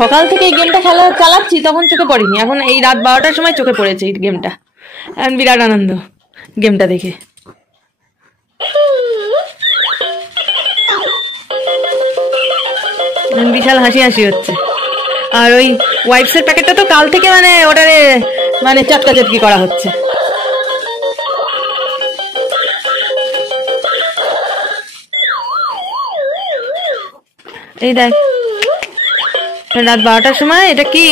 সকাল থেকে এই গেমটা চালাচ্ছি তখন চোখে পড়েনি, এখন এই রাত 12টার সময় চোখে পড়েছে এই গেমটা। এখন বিরাট আনন্দ গেমটা দেখে। বিশাল হাসি হাসি হচ্ছে। আর ওই ওয়াইপসের প্যাকেটটা তো কাল থেকে মানে ওটারে মানে চাটকাচাটকি করা হচ্ছে। এই দেখ রাত 12টার সময় এটা কি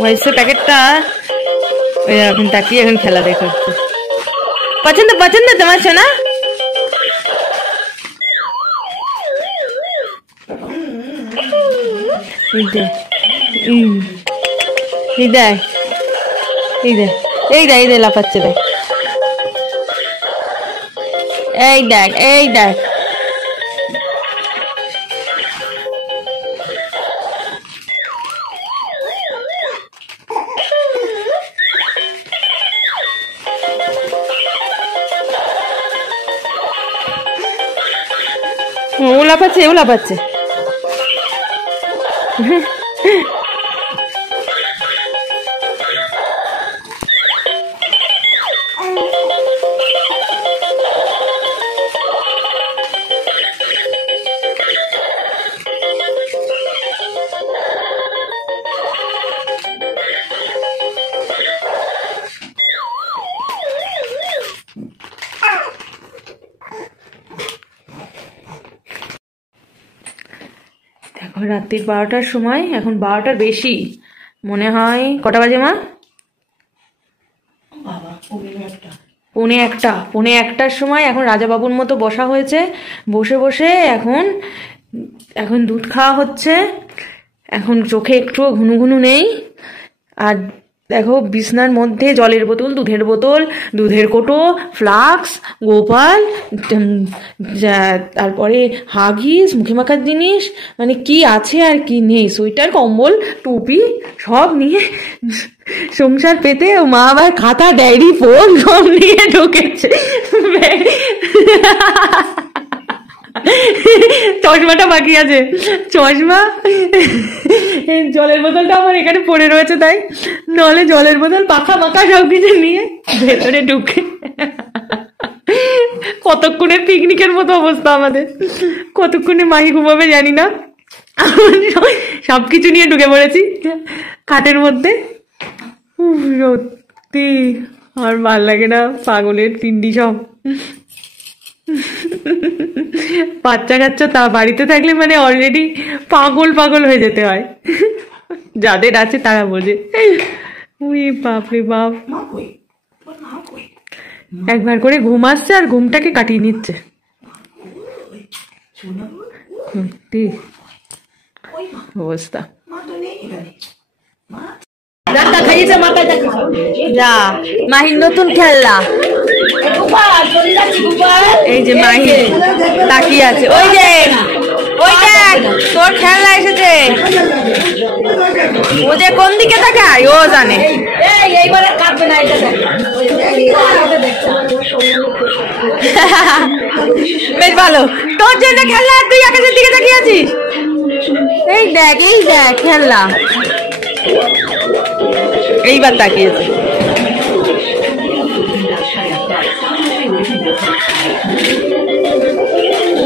ওয়াইপসের প্যাকেটটা এখন তাকিয়ে এখন খেলা দেখাচ্ছে। পছন্দ তোমার সোনা? এই দেখ লাফাচ্ছে দেখ। এই দেখ ও লাফাচ্ছে। এখন রাত্রির 12টার সময়, এখন 12টার বেশি মনে হয়। কটা বাজে মা? পৌনে একটার সময় এখন রাজাবাবুর মতো বসা হয়েছে। বসে এখন দুধ খাওয়া হচ্ছে। এখন চোখে একটুও ঘুনু নেই। আর দেখো বিছনার মধ্যে জলের বোতল, দুধের বোতল, দুধের কোটো, ফ্লাক্স, গোপাল, তারপরে হাগিস, মুখে মাখার জিনিস, মানে কি আছে আর কি নেই, সোয়েটার, কম্বল, টুপি সব নিয়ে সংসার পেতে ও মা আবার খাতা, ডায়েরি, ফোন সব নিয়ে ঢুকেছে। চশমাটা বাকি আছে, চশমা, জলের বোতলটা আমার এখানে পড়ে রয়েছে, তাই নাহলে জলের বোতল, পাখা মাখা সবকিছু নিয়ে ভেতরে ঢুকে। কতক্ষণে পিকনিকের মতো অবস্থা আমাদের, কতক্ষণে মাহি ঘুমাবে জানি না। সবকিছু নিয়ে ঢুকে পড়েছি খাটের মধ্যে। সত্যি আর ভাল লাগে না, পাগলের পিন্ডি সব। বাচ্চা কাচ্চা তা বাড়িতে থাকলে মানে অলরেডি পাগল হয়ে যেতে হয়, যাদের আছে তারা বোঝে। বাপরে বাপ, একবার করে ঘুম আসছে আর ঘুমটাকে কাটিয়ে নিচ্ছে। সত্যি অবস্থা। যা মাহির নতুন খেলনা, এই যে মাহি তাকিয়ে আছে। ওই দেখ তোর খেলনা এসেছে। ও যে কোন দিকে তাকায় ও জানে। বেশ ভালো, তোর জন্য খেলনা, তুই আকাশের দিকে তাকিয়ে আছিস। এই দেখ খেলনা, এইবার তাকিয়েছে।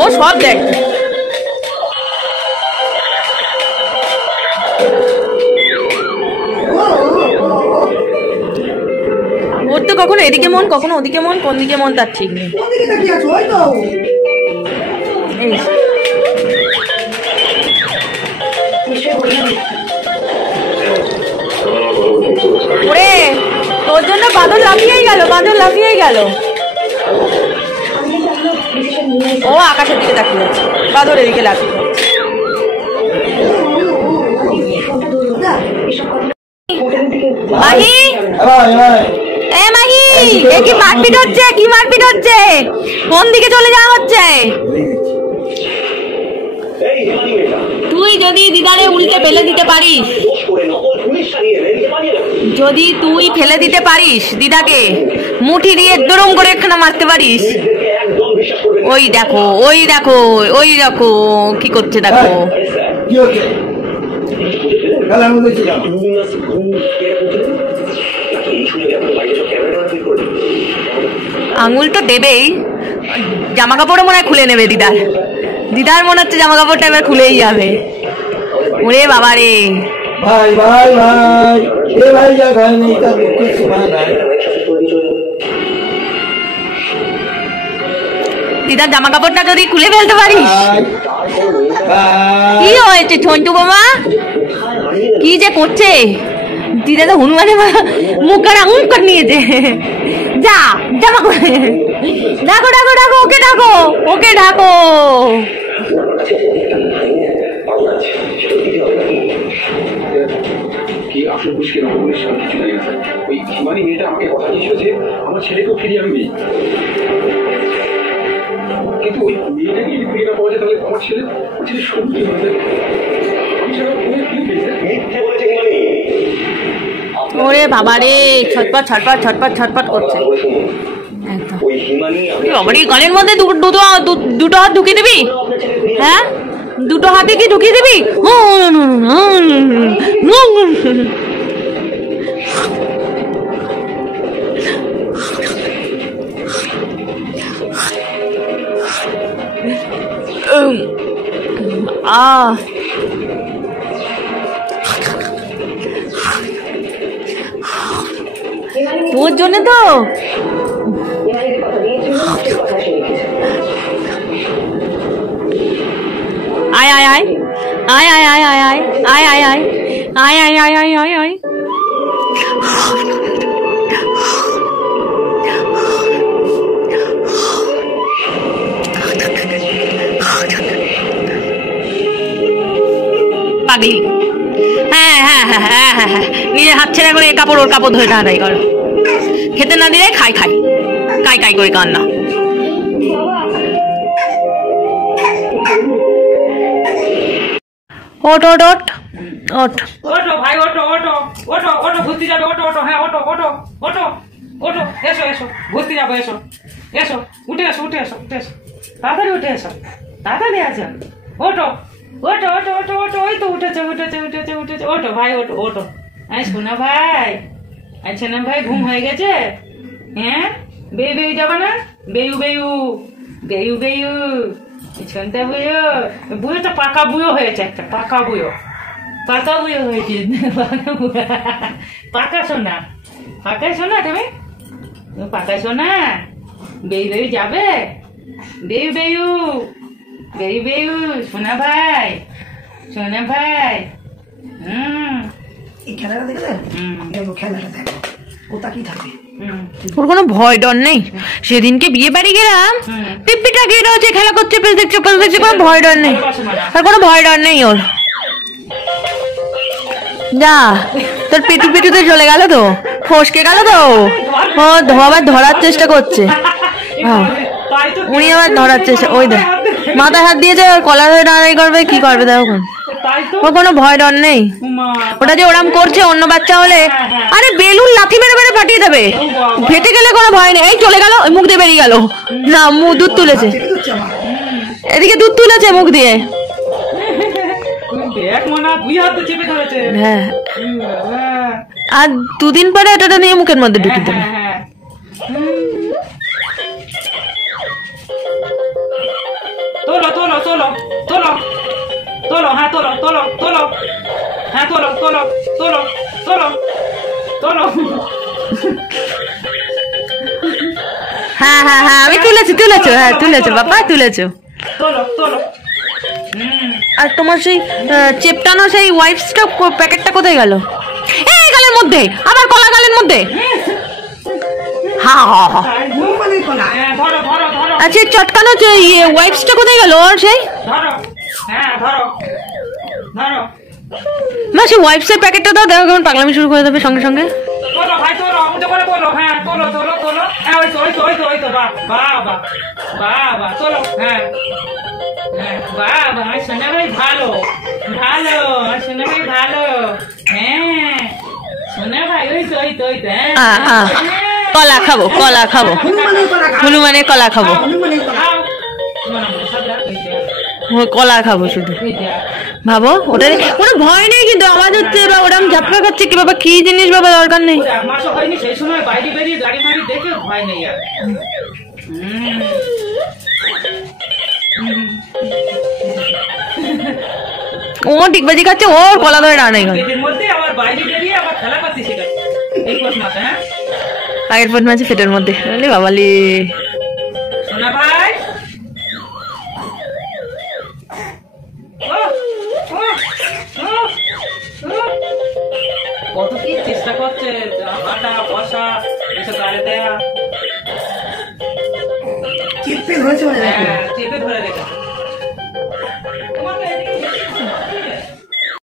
ও সব দেখ। ওর তো কখনো এদিকে মন, কখনো ওদিকে মন, কোন দিকে মন তার ঠিক নেই। ওরে তোর জন্য বাদল লাফিয়েই গেল। ও আকাশের দিকে তাকিয়ে আছে, বাদলের দিকে লাফিয়ে। মাহি, মাহি, কি মারপিট হচ্ছে? কোন দিকে চলে যাওয়া হচ্ছে? তুই যদি দিদারে উল্টে ফেলে দিতে পারিস, দিদাকে মুঠি দিয়ে দরম করে একখানা মারতে পারিস, ওই দেখো ওই দেখো ওই দেখো কি করছে দেখো। আঙুল তো দেবেই, জামা কাপড়ও মনে হয় খুলে নেবে দিদার। দিদার মনে হচ্ছে জামা কাপড়টা এবার খুলেই যাবে। ওরে বাবা রে, ভাই ভাই ভাই এ ভাই যা ভাই নেই তার মুখে শোভা নাই। দিদার জামা কাপড়টা যদি খুলে ফেলতে পারিস। কি হয়েছে ঝন্টু বাবা, কি যে করছে? দিদা তো হনুমানের মুখ আর আঙুল করে নিয়েছে। যা জামা করে ডাকো ডাকো ডাকো, ওকে ডাকো ওকে ডাকো। কি আসলে মুশকিল কিছু জানি না স্যার। ওই হিমানি মেয়েটা আমাকে কথা দিয়েছিল যে আমার ছেলেকেও ফিরিয়ে আনবি, কিন্তু ওই মেয়েটাকে যদি ফিরিয়ে না পাওয়া যায় তাহলে আমার ছেলে শুরু কি হবে? আমি সারা মিথ্যে বলেছে হিমানি। ওরে বাবা রে, ছটপট ছটপট ছটপট ছটপট করছে। ওই হিমানি বাবারে, গালের মধ্যে দুটো হাত ঢুকিয়ে দিবি? হ্যাঁ, দুটো হাতে কি ঢুকিয়ে দিবি? তোর জন্য তো আয় আয় আয় আয় আয় আয় আয় আয় আয় আয় আয় আয় আয় আয় আয় আয় আয়। পাগলি, হ্যাঁ হ্যাঁ হ্যাঁ হ্যাঁ হ্যাঁ হ্যাঁ, নিজের হাত ছেড়ে করে কাপড় ওর কাপড় ধরে টানাটাই করো। খেতে না দিলে খাই খাই কাই কাই করে কান্না। ওট ওট ওট ওট ওটো ভাই, ওটো ওটো ওটো ওটো ঘুরতে যাবে, ওটো ওটো, হ্যাঁ ওটো ওটো ওটো ওটো, এসো এসো ঘুরতে যাবো, এসো এসো, উঠে এসো উঠে এসো উঠে এসো, তাড়াতাড়ি উঠে এসো, তাড়াতাড়ি আসো, ওটো ওটো ওটো ওটো ওটো, ওই তো উঠেছে উঠেছে উঠেছে উঠেছে, ওটো ভাই ওটো ওটো। শোনা ভাই, আচ্ছা না ভাই, ঘুম হয়ে গেছে? হ্যাঁ, বেউ বেউ যাবে না? বেউ বেউ বেউ বেউ, শুনতে বুঝো, বুঝোটা পাকা বুয়ো হয়েছে, একটা পাকা বুয়ো, পাকা বুয়ো হয়েছে, পাকা সোনা, পাকা সোনা, তুমি পাকা সোনা, বেউ বেউ যাবে, বেউ বেউ বেউ বেউ, সোনা ভাই, সোনা ভাই। এই খেলাটা দেখলে খেলাটা দেখো, ওটা কি থাকবে? ওর কোনো ভয় ডর নেই। সেদিনকে বিয়ে বাড়ি গেলাম, পিপ্পিটা গিয়ে রয়েছে, খেলা করছে, পেস দেখছে, কোনো ভয় ডর নেই, আর কোনো ভয় ডর নেই ওর। যা, তোর পেটু পেটুতে চলে গেল তো, ফসকে গেল তো, ও আবার ধরার চেষ্টা করছে। উনি আবার ধরার চেষ্টা, ওই দেখ মাথায় হাত দিয়েছে, কলার হয়ে দাঁড়াই করবে, কি করবে দেখো। ওর কোনো ভয় ডর নেই। ওটা যে ওরম করছে অন্য বাচ্চা হলে, আরে বেলুন লাথি মেরে মেরে ফাটিয়ে দেবে, ফেটে গেলে কোনো ভয় নেই। এই চলে গেল, মুখ দিয়ে বেরিয়ে গেল, না দুধ তুলেছে, এদিকে দুধ তুলেছে মুখ দিয়ে। হ্যাঁ, আর দুদিন পরে ওটা নিয়ে মুখের মধ্যে ঢুকে দেবে। তোলো তোলো তোলো তোলো তোলো, হ্যাঁ তোলো তোলো তোলো, হ্যাঁ তোলো তোলো তোলো তোলো তোলো। হ্যাঁ হ্যাঁ হ্যাঁ, আমি তুলেছি তুলেছো, হ্যাঁ তুলেছো বাবা তুলেছো। তোলো তোলো। আর তোমার সেই চেপটানো সেই ওয়াইপসটা প্যাকেটটা কোথায় গেল? এই গালের মধ্যে, আবার কলা গালের মধ্যে। হ্যাঁ হ্যাঁ হ্যাঁ, ধরো ধরো ধরো। আচ্ছা চটকানো যে ওয়াইপসটা কোথায় গেল ওর সেই? ধরো, হ্যাঁ ধরো ধরো। মা সেই ওয়াইপসের প্যাকেটটা দাও, দেখো কেমন পাগলামি শুরু করে দেবে সঙ্গে সঙ্গে। তোলো ভাই তোলো, উঁচু করে তোলো, হ্যাঁ তোলো তোলো তোলো, হ্যাঁ ওই তো ওই তো ওই তো ওই তো, বাহ বাহ বাহ বাহ বাহ, তোলো, হ্যাঁ হ্যাঁ, বাহ বাহ, আমার সোনা ভাই ভালো ভালো, আমার সোনা ভাই ভালো, হ্যাঁ সোনা ভাই, ওই তো ওই তো ওই তো, হ্যাঁ কলা খাবো কলা খাবো, হনুমানের কলা খাবো। কলা খাবো শুধু। ভাবো ওটা কোনো ভয় নেই, কিন্তু আওয়াজ হচ্ছে বা ওরকম ঝাপকা খাচ্ছে কি বাবা, কি জিনিস বাবা দরকার নেই। এক মাসও হয়নি সেই সময় বাইরে বেরিয়ে গাড়ি মাড়ি দেখে ভয় নেই আর। ও ডিগবাজি খাচ্ছে, ওর কলা ধরে ডানে গেল। এর মধ্যে আবার বাইরে বেরিয়ে আবার খেলা করতে শিখাচ্ছে এই কোর্স মাসে। হ্যাঁ আগের পর মাঝে পেটের মধ্যে বাবালি। সোনা ভাই কত কি চেষ্টা করছে আটা বসা এসব গাড়ি দেয়া, চিপে ধরেছে, চেপে ধরে রেখেছে।